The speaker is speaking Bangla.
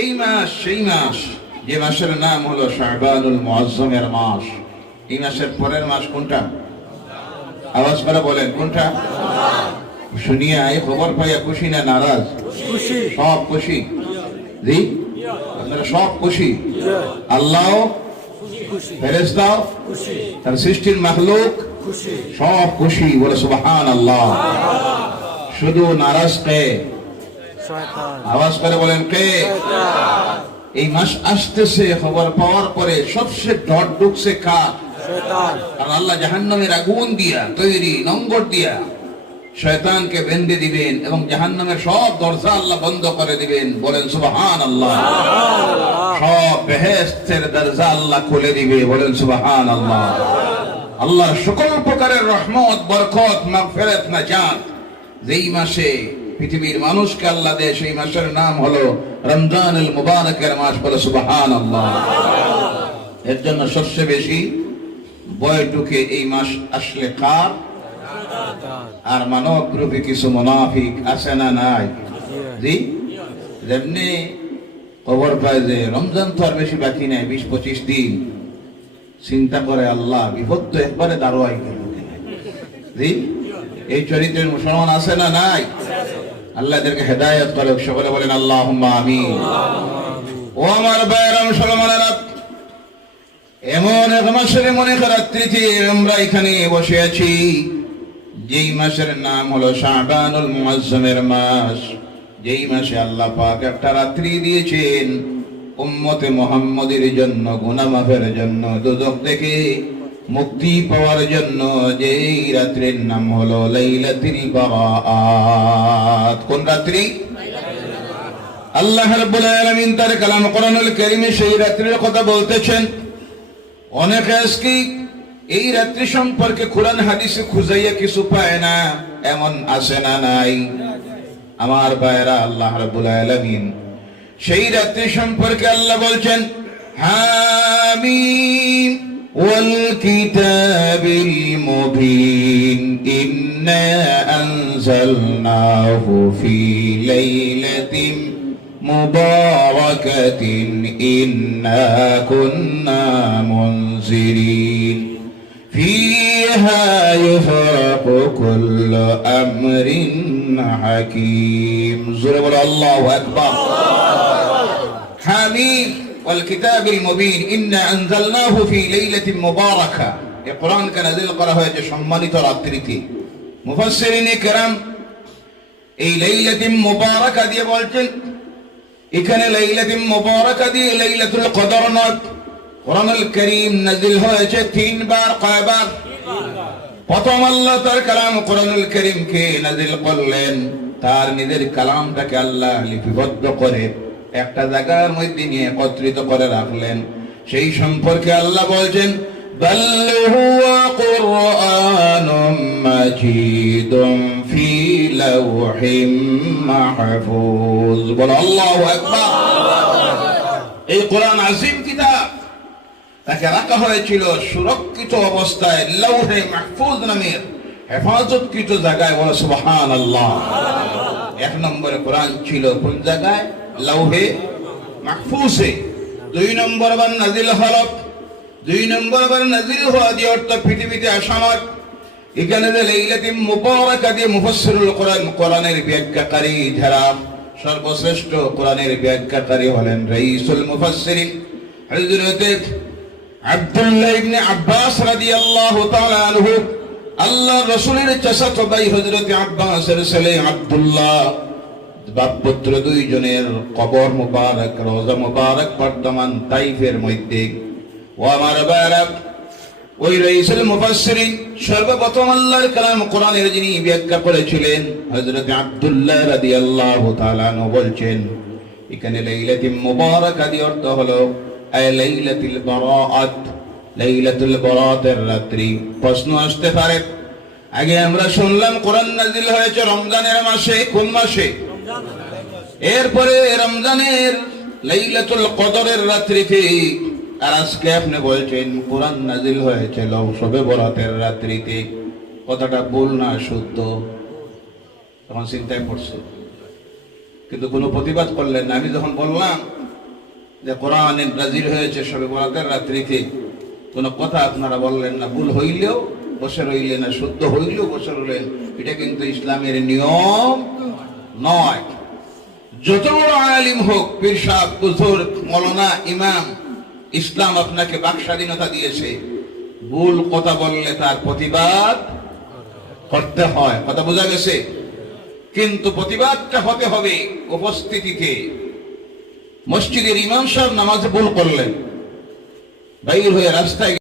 এই মাস সেই মাস যে মাসের নাম হলো শাহবানুল মুআজ্জমের মাস। এই মাসের পরের মাস কোনটা? আওয়াজ করে বলেন কোনটা? শুনিয়া এই খবর পাইয়া খুশি না নারাজ? সব খুশি। জি? আপনারা সব খুশি? আল্লাহ খুশি। তার সৃষ্টির মাখলুক খুশি। সব খুশি বলে সুবহান আল্লাহ শুধু নারাজ শয়তান আওয়াজ করে বলেন কে? এই মাস আসতেছে খবর পাওয়ার পরে সবচেয়ে ডট ঢুকছে কার? কারণ আল্লাহ জাহান্নামের আগুন দিয়া তৈরি নম্বর দিয়া শয়তানকে বেঁধে দিবেন এবং জাহান্নামের সব দরজা আল্লাহ বন্ধ করে দিবেন। বলেন সুবহান আল্লাহ সব বেহেস্তের দরজা আল্লাহ খুলে দিবে। বলেন সুবহান আল্লাহ আল্লাহ সকল প্রকারের রহমত বরকত মাগফিরাত নাজাত যেই মাসে পৃথিবীর মানুষকে আল্লাহ দেয় সেই মাসের নাম হলো রমজানুল মুবারকের মাস বলে সুবহান আল্লাহ এর জন্য সবচেয়ে বেশি বয়টুকে এই মাস আসলে কার? আর মানব রূপে কিছু মুনাফিক আছে না নাই? জি? যেমনি খবর পায় যে রমজান তো আর বেশি বাকি নাই, বিশ পঁচিশ দিন। চিন্তা করে আল্লাহ, বিপদ তো একবারে দাঁড়োয়াই জি? এই চরিত্রের মুসলমান আছে না নাই? আল্লাহ এদেরকে হেদায়ত করে সকলে বলেন আল্লাহ আমি ও আমার মুসলমানেরা এমন এক মাসের মনে রাত্রিতে আমরা এখানে বসে আছি যেই মাসের নাম হলো শাবানুল মুআজ্জমের মাস। যেই মাসে আল্লাহ পাক একটা রাত্রি দিয়েছেন উম্মতে মোহাম্মদের জন্য গুনাহ মাফের জন্য দুদক থেকে মুক্তি পাওয়ার জন্য যেই রাত্রির নাম হলো লাইলাতুল বারাআত কোন রাত্রি? আল্লাহ রাব্বুল আলামিন তার কালাম কোরআনুল কারীমে সেই রাত্রির কথা বলতেছেন। অনেকে আজকে এই রাত্রি সম্পর্কে কোরআন হাদিসে খুঁজাইয়া কিছু পায় না, এমন আসে না নাই? আমার বায়রা আল্লাহ রাব্বুল আলামিন সেই রাত্রি সম্পর্কে আল্লাহ বলছেন, হামিম। والكتاب المبين إنا أنزلناه في ليلة مباركة إنا كنا منذرين فيها يفرق كل أمر حكيم. زرب الله أكبر. حميم والكتاب المبين إنا أنزلناه في ليلة مباركة القرآن كان ذي القرآن هو সম্মানিত রাত্রিতে মুফাসসিরিন کرام এই লাইলাতুল মুবারাকা দিয়ে বলছেন এখানে লাইলাতুল মুবারাকা দিয়ে লাইলাতুল কদর নয় কোরআনুল কারীম নাযিল হয়েছে তিনবার কয়বার প্রথম আল্লাহ তার কালাম কোরআনুল কারীমকে নাযিল করলেন তার নিজের কালামটাকে আল্লাহ লিপিবদ্ধ করে একটা জায়গার মধ্যে নিয়ে একত্রিত করে রাখলেন। সেই সম্পর্কে আল্লাহ বলছেন এই কোরআন আজিম কিতাব, তাকে রাখা হয়েছিল সুরক্ষিত অবস্থায় লৌহে মাহফুজ নামের হেফাজত কিছু জায়গায়। বলে সুবাহান আল্লাহ এক নম্বরে কোরআন ছিল কোন জায়গায়? লৌহে মাহফুজে দুই নম্বর বার নাজিল হরফ দুই নম্বর বার নাজিল হওয়া দিয়ে অর্থ পৃথিবীতে আসামত, এখানে যে লাইলাতি মুবারাকা দিয়ে মুফাসসিরুল কোরআন, কোরআনের ব্যাখ্যাকারী যারা সর্বশ্রেষ্ঠ কোরআনের ব্যাখ্যাকারী হলেন রাইসুল মুফাসসিরিন, হযরতে আব্দুল্লাহ ইবনে আব্বাস রাদিয়াল্লাহু তাআলা আনহু আল্লাহ রাসূলের চাচাতো ভাই হযরতে আব্বাসের ছেলে আব্দুল্লাহ। বাপ পুত্র দুইজনের কবর মুবারক, রোজা মুবারক বর্তমান তাইফের মধ্যে। ও আমার বারাক, ওই রইসুল মুফাসসিরিন সর্বপ্রথম আল্লাহর কালাম কোরআনের যিনি ব্যাখ্যা করেছিলেন, হযরত আব্দুল্লাহ রাদিয়াল্লাহু তাআলা বলছেন, এখানে লাইলাতুল মুবারাকা দিয়ে অর্থ হলো, আয় লাইলাতুল বারাআত, লাইলাতুল বারাতের রাত্রি। প্রশ্ন আসতে পারে, আগে আমরা শুনলাম কোরআন নাজিল হয়েছে রমজানের মাসে, কোন মাসে? এরপরে রমজানের লাইলাতুল কদরের রাত্রিতে, আর আজকে আপনি বলছেন, কোরআন নাজিল হয়েছিল সবে বরাতের রাত্রিতে। কথাটা ভুল না, শুদ্ধ। তখন চিন্তায় পড়ছে। কিন্তু কোনো প্রতিবাদ করলেন না। আমি যখন বললাম যে কোরআন নাজির হয়েছে সবে বরাতের রাত্রিতে, কোনো কথা আপনারা বললেন না, ভুল হইলেও বসে রইলেন না, শুদ্ধ হইলেও বসে রইলেন। এটা কিন্তু ইসলামের নিয়ম। নয়। যত বড় আলিম হোক, পীর সাহেব কুজুর মৌলানা, ইমাম, ইসলাম আপনাকে বাক স্বাধীনতা দিয়েছে। ভুল কথা বললে তার প্রতিবাদ করতে হয়। কথা বোঝা গেছে? কিন্তু প্রতিবাদটা হতে হবে উপস্থিতিতে। মসজিদের ইমাম সাহেব নামাজে ভুল করলেন। বাইর হয়ে রাস্তায়